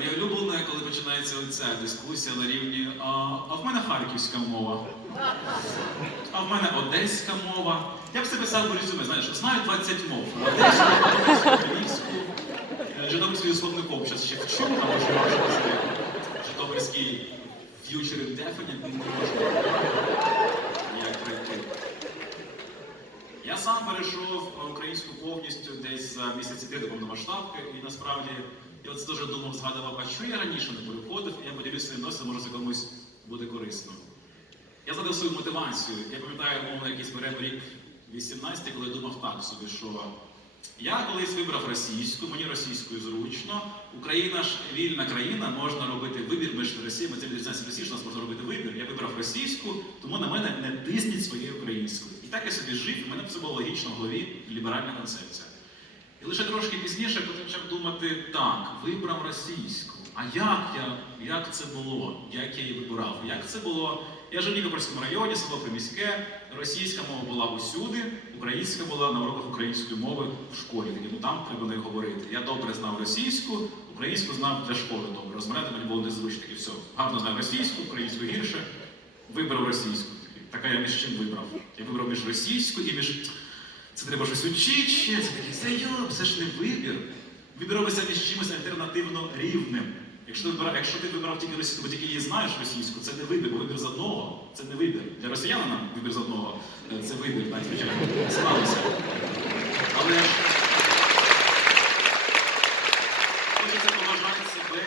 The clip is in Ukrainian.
Моє улюблене, коли починається ця дискусія на рівні, а, а в мене харківська мова, а в мене одеська мова. Я б це писав в резюме, знаєш, знаю 20 мов. Одеську, російську, е, житомирський словником зараз ще вчу, а може можна житомирський future indefinite, не можу ніяк пройти. Я сам перейшов українську повністю десь за місяці три до повномасштабки, і насправді я от дуже думав, згадував, а що я раніше не переходив, і я поділюсь своїм досвідом, може це комусь буде корисно. Я згадав свою мотивацію. Я пам'ятаю, мовно, якийсь беремо рік 18, коли я думав так собі, що я колись вибрав російську, мені російською зручно. Україна ж вільна країна, можна робити вибір між Росією, це відрізняється Росії, що нас можна робити вибір. Я вибрав російську, тому на мене не тисніть своєю українською. І так я собі жив, і мене це було логічно в голові ліберальна концепція. Лише трошки пізніше почав думати, так, вибрав російську. А як я, як це було? Як я її вибирав? Як це було? Я жив в Нікопольському районі, село Приміське, російська мова була усюди, українська була на уроках української мови в школі, тому там не говорити. Я добре знав російську, українську знав для школи добре. Розмовляти мені було незвично і все. Гарно знаю російську, українську гірше. Вибрав російську. Така я між чим вибрав. Я вибрав між російською і між. Це треба щось учити це такий зайоб, це ж не вибір. Він робиться між чимось альтернативно рівним. Якщо ти вибирав, якщо ти вибрав тільки російську, бо тільки її знаєш російську, це не вибір, бо вибір з одного, це не вибір. Для росіянина вибір з одного е, це вибір, навіть звичайно,